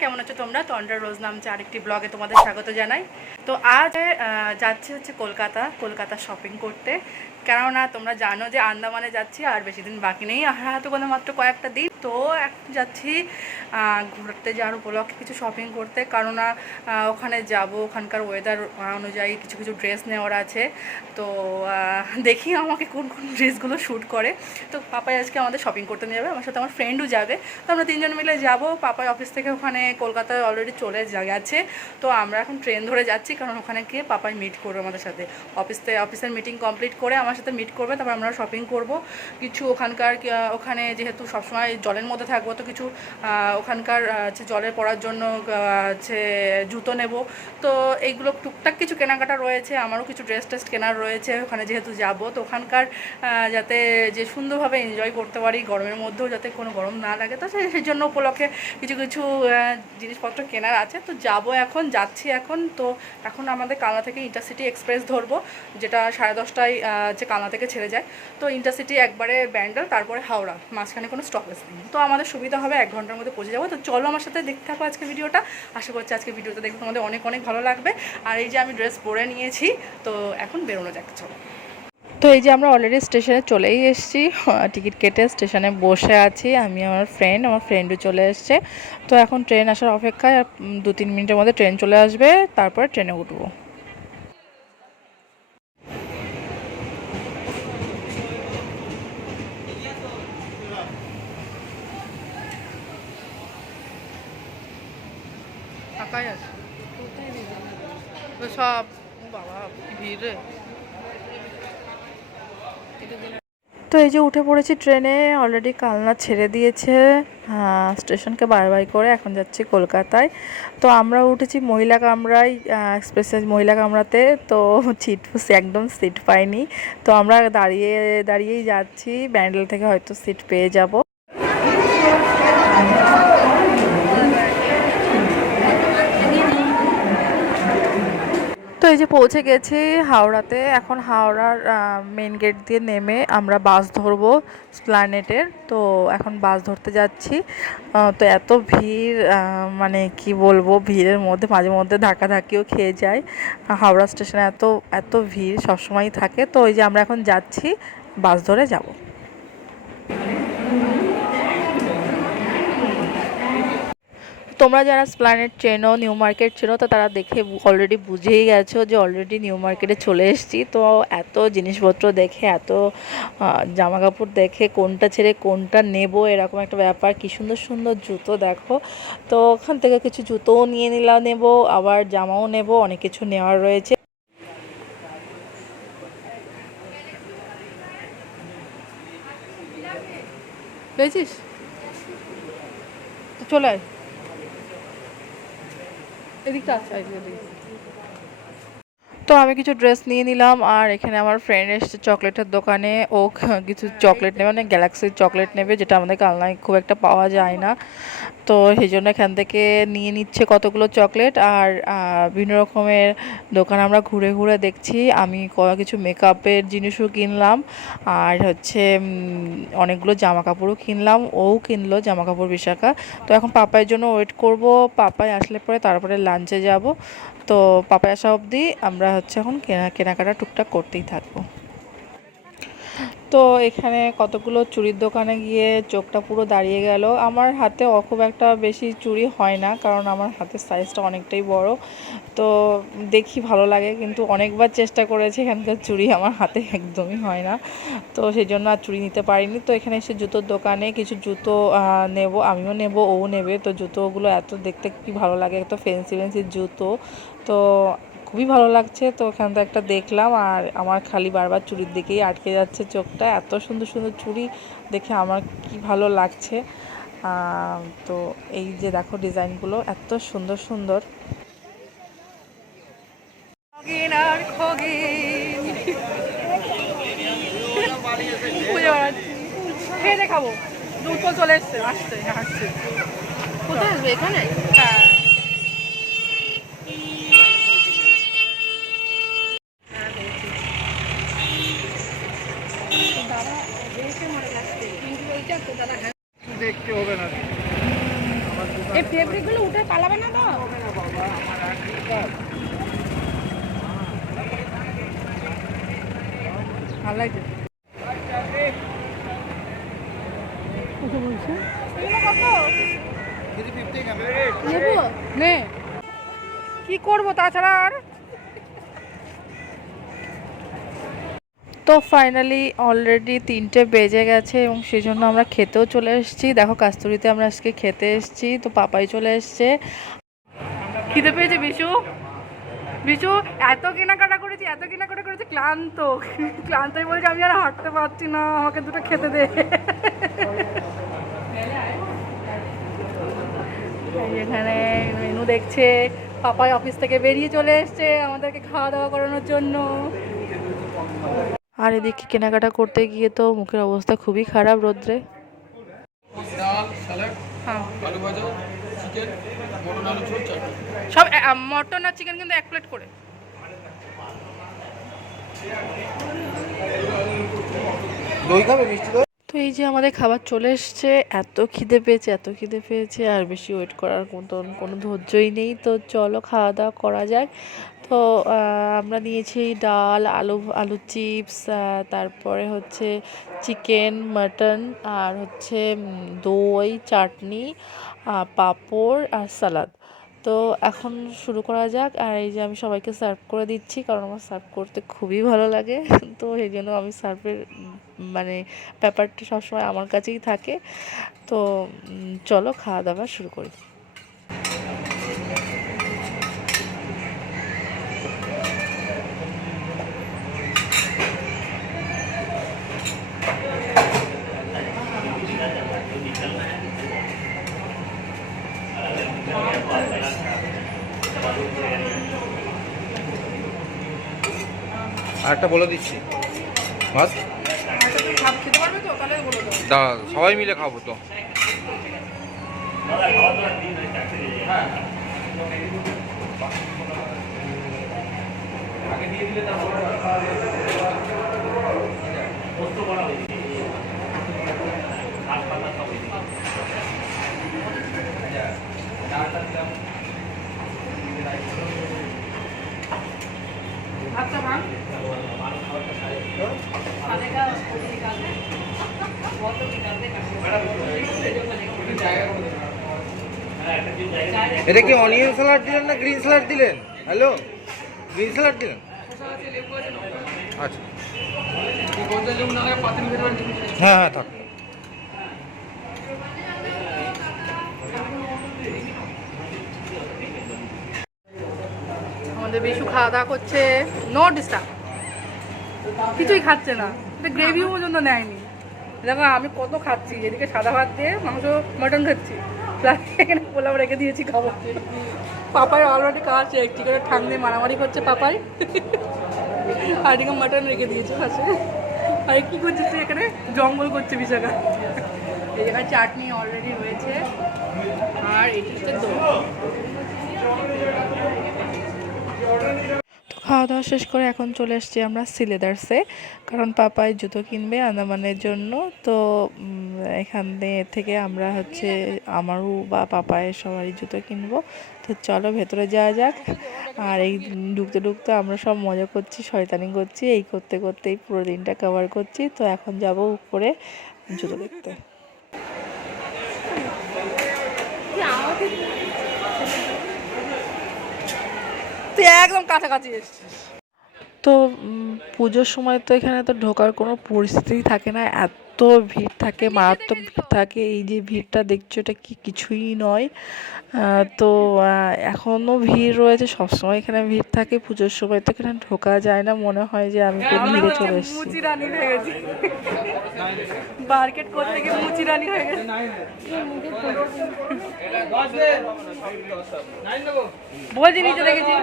কেমন আছো তোমরা? তন্ডা রোজ নামছে আরেকটি ব্লগে তোমাদের স্বাগত জানাই। তো আজ যাচ্ছি হচ্ছে কলকাতা কলকাতা শপিং করতে। কেননা তোমরা জানো যে আন্দামানে যাচ্ছি আর বেশি দিন বাকি নেই। আর হাতে কোনো মাত্র কয়েকটা দিন। তো এখন যাচ্ছি ঘুরতে যাওয়ার উপলক্ষে কিছু শপিং করতে। আহ, ওখানে যাব ওখানকার ওয়েদার অনুযায়ী কিছু কিছু ড্রেস নেওয়ার আছে। তো দেখি আমাকে কোন কোন ড্রেসগুলো শ্যুট করে। তো পাপাই আজকে আমাদের শপিং করতে নিয়ে যাবে আমার সাথে আমার ফ্রেন্ডও যাবে। তো আমরা তিনজন মিলে যাব। পাপাই অফিস থেকে ওখানে কলকাতায় অলরেডি চলে গেছে। তো আমরা এখন ট্রেন ধরে যাচ্ছি কারণ ওখানে গিয়ে পাপাই মিট করবে আমাদের সাথে। অফিস থেকে অফিসের মিটিং কমপ্লিট করে আমার সাথে মিট করবে তারপর আমরা শপিং করব। কিছু ওখানকার ওখানে যেহেতু সবসময় জলের মধ্যে থাকব, তো কিছু ওখানকার হচ্ছে জলে পড়ার জন্য হচ্ছে জুতো নেব। তো এইগুলো টুকটাক কিছু কেনাকাটা রয়েছে, আমারও কিছু ড্রেস টেস্ট কেনার রয়েছে, ওখানে যেহেতু যাব। তো ওখানকার যাতে যে সুন্দরভাবে এনজয় করতে পারি, গরমের মধ্যেও যাতে কোনো গরম না লাগে, তো সেই জন্য উপলক্ষে কিছু কিছু জিনিসপত্র কেনার আছে। তো যাব এখন, যাচ্ছি এখন, তো এখন আমাদের কালনা থেকে ইন্টারসিটি এক্সপ্রেস ধরবো, যেটা সাড়ে দশটায় যে কালনা থেকে ছেড়ে যায়। তো ইন্টারসিটি একবারে ব্যান্ডেল, তারপরে হাওড়া, মাঝখানে কোনো স্টপেজ নেই। তো আমাদের সুবিধা হবে, এক ঘণ্টার মধ্যে পৌঁছে যাব। তো চলো আমার সাথে দেখতে থাকো আজকে ভিডিওটা। আশা করছি আজকে ভিডিওটা দেখতে তোমাদের অনেক অনেক ভালো লাগবে। আর এই যে আমি ড্রেস পরে নিয়েছি, তো এখন বেরোনো যাক, চলো। তো এই যে আমরা অলরেডি স্টেশনে চলেই এসেছি। টিকিট কেটে স্টেশনে বসে আছি আমি আমার ফ্রেন্ড আমার ফ্রেন্ডও চলে এসছে। তো এখন ট্রেন আসার অপেক্ষায় দু তিন মিনিটের মধ্যে ট্রেন চলে আসবে, তারপরে ট্রেনে উঠবো। ফাঁকাই আছে। তো সব বাবা ভিড়। তো এই যে উঠে পড়েছি ট্রেনে অলরেডি কালনা ছেড়ে দিয়েছে। হ্যাঁ, স্টেশনকে বাই বাই করে এখন যাচ্ছি কলকাতায়। তো আমরা উঠেছি মহিলা কামরায় এক্সপ্রেসের মহিলা কামরাতে তো সিট একদম সিট পাইনি। তো আমরা দাঁড়িয়ে দাঁড়িয়েই যাচ্ছি। ব্যান্ডেল থেকে হয়তো সিট পেয়ে যাব। এই যে পৌঁছে গেছি হাওড়াতে, এখন হাওড়ার মেন গেট দিয়ে নেমে আমরা বাস ধরবো স্প্ল্যানেটের তো এখন বাস ধরতে যাচ্ছি। তো এত ভিড় মানে কি বলব, ভিড়ের মধ্যে, মাঝে মধ্যে ধাক্কাধাক্কিও খেয়ে যায় হাওড়া স্টেশনে এত এত ভিড় সবসময়ই থাকে। তো ওই যে আমরা এখন যাচ্ছি, বাস ধরে যাব। তোমরা যারা স্প্ল্যানেট চেনো নিউ মার্কেট চেনো, তো তারা দেখে অলরেডি বুঝেই গেছো যে অলরেডি নিউ মার্কেটে চলে এসেছি। তো এত জিনিসপত্র দেখে, এত জামা কাপড় দেখে, কোনটা ছেড়ে কোনটা নেব, এরকম একটা ব্যাপার। কি সুন্দর সুন্দর জুতো দেখো। তো ওখান থেকে কিছু জুতোও নিয়ে নিলাম নেব, আবার জামাও নেব, অনেক কিছু নেওয়ার রয়েছে। চলে আয়। এদিকটা আছে এই যে এদিকে। তো আমি কিছু ড্রেস নিয়ে নিলাম, আর এখানে আমার ফ্রেন্ড এসছে চকলেটের দোকানে। ও কিছু চকলেট নেবে মানে গ্যালাক্সির চকলেট নেবে, যেটা আমাদের কালনায় খুব একটা পাওয়া যায় না। তো সেই জন্য এখান থেকে নিয়ে নিচ্ছে কতগুলো চকলেট আর বিভিন্ন রকমের দোকান আমরা ঘুরে ঘুরে দেখছি। আমি কিছু মেকআপের জিনিসও কিনলাম, আর হচ্ছে অনেকগুলো জামা কাপড়ও কিনলাম। ও কিনলো জামা কাপড় বিশাখা। তো এখন পাপায়ের জন্য ওয়েট করব। পাপায় আসলে পরে তারপরে লাঞ্চে যাব। তো পাপায় আসা অবধি আমরা হচ্ছে এখন কেনা, কেনাকাটা টুকটাক করতেই থাকব। তো এখানে কতগুলো চুড়ির দোকানে গিয়ে চোখটা পুরো দাঁড়িয়ে গেল। আমার হাতে খুব একটা বেশি চুড়ি হয় না, কারণ আমার হাতের সাইজটা অনেকটাই বড়। তো দেখি ভালো লাগে, কিন্তু অনেকবার চেষ্টা করেছি, এখানকার চুড়ি আমার হাতে একদমই হয় না। তো সেই জন্য আর চুড়ি নিতে পারিনি। তো এখানে এসে জুতোর দোকানে কিছু জুতো নেব, আমিও নেব, ও নেবে। তো জুতোগুলো এত দেখতে কি ভালো লাগে, এত ফেন্সি ফেন্সি জুতো। তো খুবই ভালো লাগছে। তো ওখান থেকে একটা দেখলাম আর আমার খালি বারবার চুরির দিকেই আটকে যাচ্ছে চোখটা। এত সুন্দর সুন্দর চুড়ি দেখে আমার কি ভালো লাগছে। তো এই যে দেখো ডিজাইনগুলো এত সুন্দর সুন্দর। খেয়ে দেখাবো। তো চলে এসছে আসছে আসছে। কোথায় আসবে? এখানে? হ্যাঁ। এ ফেব্রিকগুলো উঠে পালাবে না তো? ভালো লাগছে কত বলছে? নেব? নে। কি করব তাছাড়া আর? তো ফাইনালি অলরেডি তিনটে বেজে গেছে এবং সেই জন্য আমরা খেতেও চলে এসেছি। দেখো, কাস্তুরিতে আমরা আজকে খেতে এসেছি, তো পাপাই চলে এসছে। খিদে পেয়েছে বিশু? বিশু, এত কেনাকাটা করেছি, এত কেনাকাটা করেছি, ক্লান্ত। ক্লান্তই বলছে, আমি আর হাঁটতে পারছি না, আমাকে দুটো খেতে দে। এখানে মেনু দেখছে, পাপাই অফিস থেকে বেরিয়ে চলে এসছে আমাদেরকে খাওয়া দাওয়া করানোর জন্য। আর এদিকে কেনাকাটা করতে গিয়ে তো মুখের অবস্থা খুবই খারাপ রোদ্রে। ডাল স্যালাড হ্যাঁ আলু ভাজা চিকেন মটন আলু ঝোল চাটনি সব মটন আর চিকেন কিন্তু এক প্লেট করে। দই খাবে মিষ্টি দই? তো এই যে আমাদের খাবার চলে এসছে, এত খিদে পেয়েছে, এত খিদে পেয়েছে, আর বেশি ওয়েট করার মতন কোনো ধৈর্যই নেই। তো চলো খাওয়া দাওয়া করা যাক। তো আমরা নিয়েছি ডাল, আলু আলু চিপস তারপরে হচ্ছে চিকেন, মাটন, আর হচ্ছে দই, চাটনি পাঁপড় আর সালাদ। তো এখন শুরু করা যাক। আর এই যে আমি সবাইকে সার্ভ করে দিচ্ছি, কারণ আমার সার্ভ করতে খুবই ভালো লাগে। তো এই জন্য আমি সার্ভের মানে ব্যাপারটা সবসময় আমার কাছেই থাকে। তো চলো খাওয়া দাওয়া শুরু করি। আরেকটা বলে দিচ্ছি খেতে পারবে তো তাহলে বলে দাও দা সবাই মিলে খাব তো আচ্ছা ভাঙ এটা কি অনিয়ন স্যালাড দিলেন না গ্রিন স্যালাড দিলেন? হ্যালো গ্রিন স্যালাড দিলেন? আচ্ছা। হ্যাঁ হ্যাঁ থাক। খাওয়া দাওয়া করছে। নো ডিস্টার্ব কিছুই খাচ্ছে না। গ্রেভিও পর্যন্ত নেয়নি। দেখো আমি কত খাচ্ছি? এদিকে সাদা ভাত দিয়ে মাংস মটন খাচ্ছি। এখানে পোলাও রেখে দিয়েছি, খাব। পাপাই অলরেডি খাওয়া শেখ চিকেনের ঠাং দিয়ে মারামারি করছে পাপাই। আর এদিকে মটন রেখে দিয়েছে পাশে আর কী করছিস তুই এখানে? জঙ্গল করছে বিশাখা। এই জায়গায় চাটনি অলরেডি রয়েছে। আর এটা হচ্ছে খাওয়া দাওয়া শেষ করে এখন চলে এসেছি আমরা সিলেদার্সে। কারণ পাপাই জুতো কিনবে আন্দামানের জন্য। তো এখান থেকে আমরা হচ্ছে আমারও বা পাপায়ের সবারই জুতো কিনবো। তো চলো ভেতরে যাওয়া যাক। আর এই ঢুকতে ঢুকতে আমরা সব মজা করছি, শয়তানি করছি। এই করতে করতেই পুরো দিনটা কভার করছি। তো এখন যাব উপরে জুতো দেখতে। তুই একদম কাছাকাছি এসছিস। তো পুজোর সময় তো এখানে তো ঢোকার কোনো পরিস্থিতি থাকে না। এত ভিড় থাকে মারাত্মক ভিড় থাকে। এই যে ভিড়টা দেখছ এটা কি কিছুই নয়। তো আহ, এখনও ভিড় রয়েছে সবসময় এখানে ভিড় থাকে পুজোর সময় তো এখানে ঢোকা যায় না। মনে হয় যে আমি কোন ভিড়ে চলে এসেছি। মার্কেট করতে গিয়ে মুচি রানী হয়ে গেছে? বলছি নিচে দেখেছি।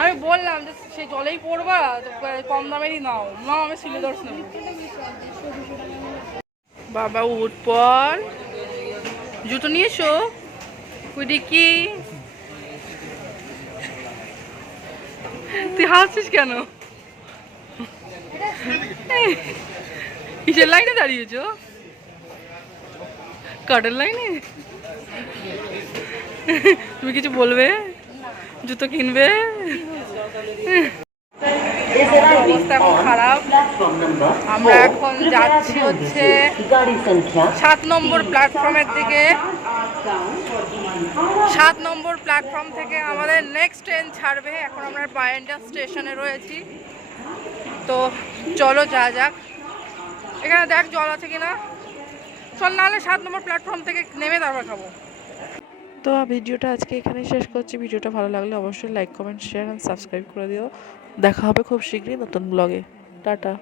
আমি বললাম যে সে জলেই পড়বা কম দামেরই নাও। না আমি সিলেদর্স দর্শন বাবা উঠ পর। জুতো নিয়েছো এসো। কি? তুই হাসছিস কেন? কিসের লাইনে দাঁড়িয়েছ কাটের লাইনে তুমি কিছু বলবে জুতো কিনবে খারাপ আমরা এখন যাচ্ছি হচ্ছে সাত নম্বর প্ল্যাটফর্মের দিকে। সাত নম্বর প্ল্যাটফর্ম থেকে আমাদের নেক্সট ট্রেন ছাড়বে। এখন আমরা বায়েন্ডা স্টেশনে রয়েছি। তো চলো যা যাক। এখানে দেখ জল আছে কিনা। চল নাহলে সাত নম্বর প্ল্যাটফর্ম থেকে নেমে তারপর খাব। তো ভিডিওটা আজকে এখানেই শেষ করছি। ভিডিওটা ভালো লাগলে অবশ্যই like comment share and subscribe করে দিও। দেখা হবে খুব শীঘ্রই নতুন ব্লগে টাটা।